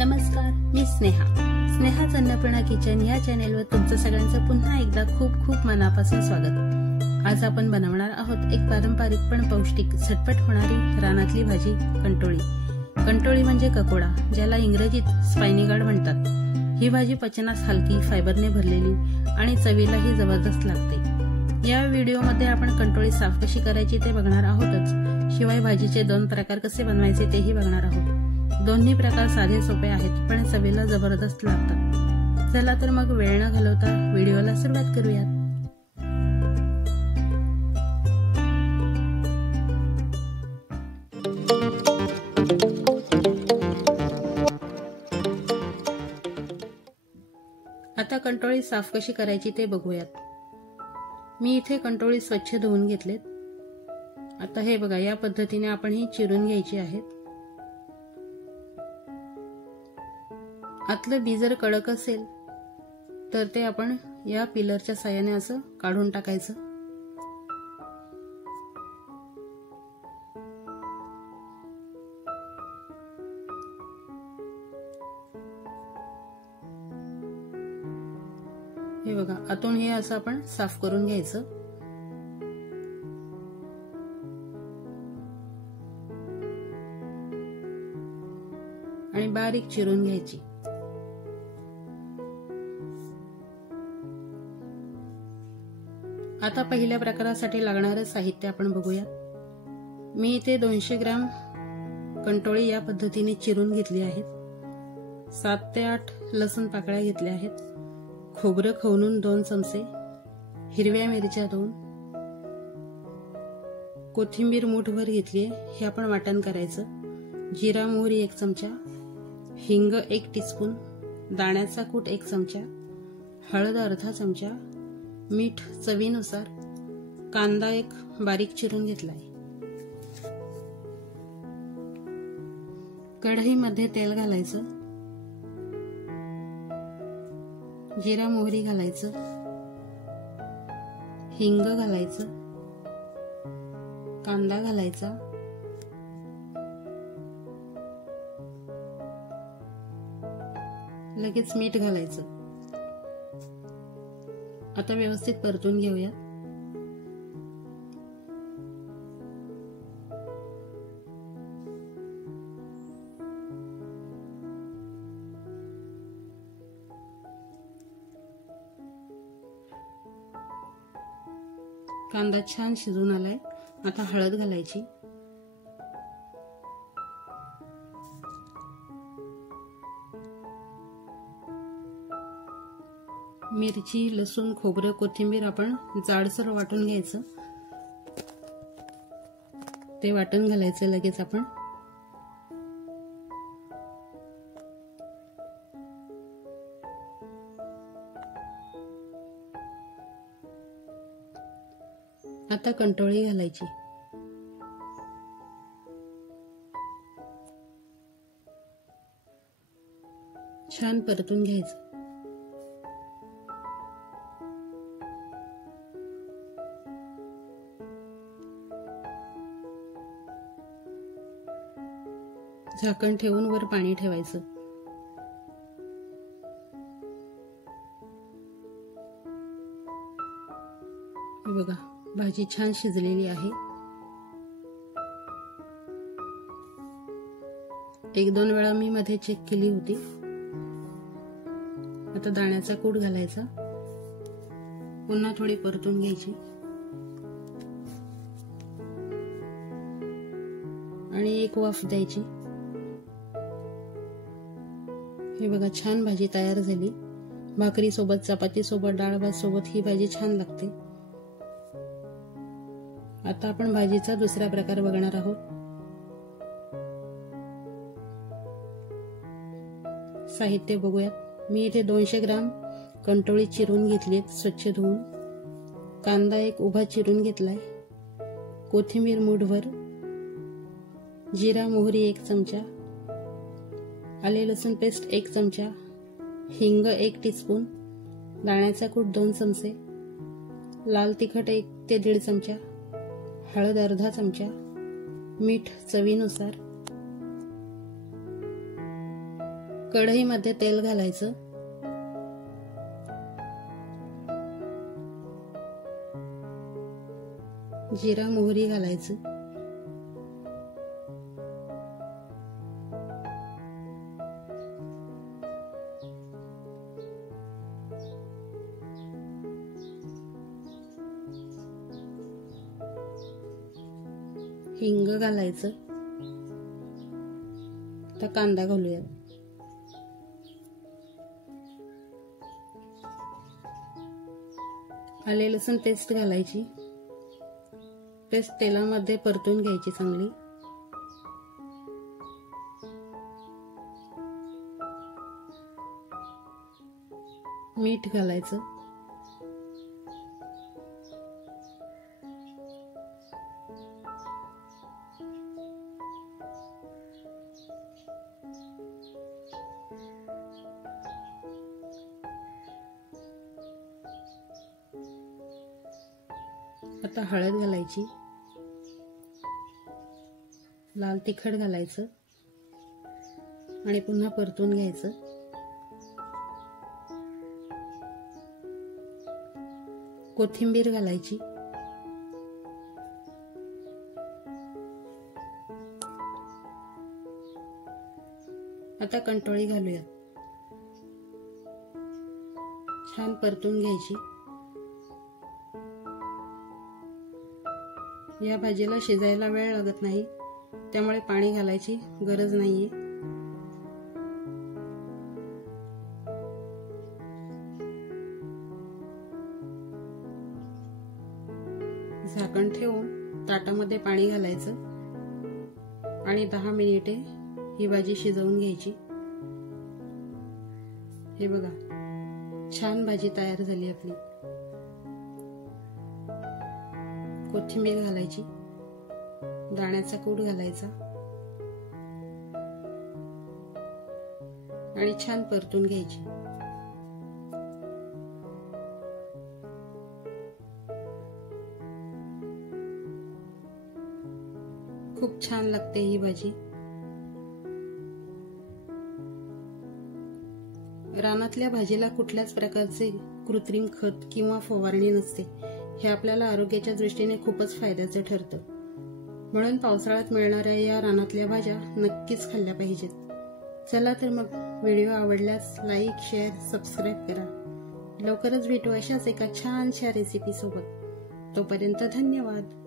नमस्कार, मी स्नेहाच अन्नपूर्णा किचन या चॅनेलवर तुमचं सगळ्यांचं पुन्हा एकदा खूप खूप मनापासून स्वागत। आज आपण बनवणार आहोत एक पारंपरिक पण पौष्टिक झटपट होणारी रानातली भाजी कंटोळी। कंटोळी म्हणजे ककोडा, ज्याला इंग्रजीत स्पायनी गार्ड म्हणतात। ही भाजी पचनास हलकी, फायबरने भरलेली आणि चवीलाही जबरदस्त लागते। या व्हिडिओमध्ये आपण कंटोळी साफ कशी करायची ते बघणार आहोतच, शिवाय भाजीचे 2 प्रकार कसे बनवायचे तेही बघणार आहोत। दोन्ही प्रकार साधे सोपे आहेत, पण चवीला जबरदस्त लागतात। चला तर मग वेळ न घालवता व्हिडिओला सुरुवात करूयात। आता कंटोळी साफ कशी करायची ते बघूयात। मी इथे कंटोळी स्वच्छ धुवून घेतलेत। आता हे बघा, या पद्धतीने आपण ही चिरून घ्यायची आहेत। आतलं बी जर कडक असेल तर ते आपण या पिलरच्या साहाय्याने असं काढून टाकायचं। हे बघा, आतून हे असं आपण साफ करून घ्यायचं। आणि बारीक चिरून घ्यायची। आता पहिल्या प्रकारासाठी लागणारे साहित्य आपण बघूया। मी इथे 200 ग्रॅम कंटोळी या पद्धतीने चिरून घेतली आहेत। 7 ते 8 लसूण पाकळ्या घेतल्या आहेत। खोबरं खवणून 2 चमचे, हिरव्या मिरच्या 2, कोथिंबीर मूठभर घेतली आहे, हे आपण वाटण करायचं। जिरा मोहरी 1 चमचा, हिंग 1 टीस्पून, दाण्याचा कूट 1 चमचा, हळद अर्धा चमचा, मीठ चवीनुसार, कांदा 1 बारीक चिरून घेतलाय। कढईमध्ये तेल घालायचं, जिरा मोहरी घालायचं, हिंग घालायचं, कांदा घालायचा, लगेच मीठ घालायचं। आता व्यवस्थित परतून घेऊया। कांदा छान शिजून आलाय। आता हळद घालायची, मिरची, लसूण, खोबरं, कोथिंबीर आपण जाडसर वाटून घ्यायचं। ते वाटण घालायचं लगेच आपण। आता कंटोळी घालायची, छान परतून घ्यायचं। झाकण ठेवून वर पाणी ठेवायचं। बघा, भाजी छान शिजलेली आहे। 1-2 वेळा मी मध्ये चेक केली होती। आता दाण्याचा कूट घालायचा, पुन्हा थोडी परतून घ्यायची आणि 1 वाफ द्यायची। हे बघा, छान भाजी तयार झाली। भाकरी सोबत, चपाती सोबत, डाळ भात सोबत ही भाजी छान लागते। आता आपण भाजीचा दुसरा प्रकार बघणार आहोत। साहित्य बघूयात। मी इथे 200 ग्रॅम कंटोळी चिरून घेतली, स्वच्छ धुवून। कांदा 1 उभा चिरून घेतलाय, कोथिंबीर मूठभर, जिरा मोहरी 1 चमचा, आले लसूण पेस्ट 1 चमचा, हिंग 1 टीस्पून, दाण्याचा कूट 2 चमचे, लाल तिखट 1 ते 1.5 चमचा, हळद अर्धा चमचा, मीठ चवीनुसार, कढईमध्ये तेल घालायचं, जिरा मोहरी घालायचं, हिंग घालायचं, आता कांदा घालूया, आले लसूण पेस्ट घालायची, पेस्ट तेलामध्ये परतून घ्यायची चांगली, मीठ घालायचं, आता हळद घालायची, लाल तिखट घालायचं आणि पुन्हा परतून घ्यायचं, कोथिंबीर घालायची, आता कंटोळी घालूया, छान परतून घ्यायची। या भाजीला शिजायला वेळ लागत नाही, त्यामुळे पाणी घालायची गरज नाहीये। झाकण ठेवून ताटामध्ये पाणी घालायचं आणि 10 मिनिटे ही भाजी शिजवून घ्यायची। हे बघा, छान भाजी तयार झाली आपली। कोथिंबीर घालायची, दाण्याचा कूट घालायचा आणि छान परतून घ्यायची। खूप छान लागते ही भाजी। रानातल्या भाजीला कुठल्याच प्रकारचे कृत्रिम खत किंवा फवारणी नसते, हे आपल्याला आरोग्याच्या दृष्टीने खूपच फायद्याचं ठरतं। म्हणून पावसाळ्यात मिळणाऱ्या या रानातल्या भाज्या नक्कीच खाल्ल्या पाहिजेत। चला तर मग, व्हिडिओ आवडल्यास लाईक, शेअर, सबस्क्राईब करा। लवकरच भेटू अशाच एका छानशा रेसिपी सोबत। तोपर्यंत धन्यवाद।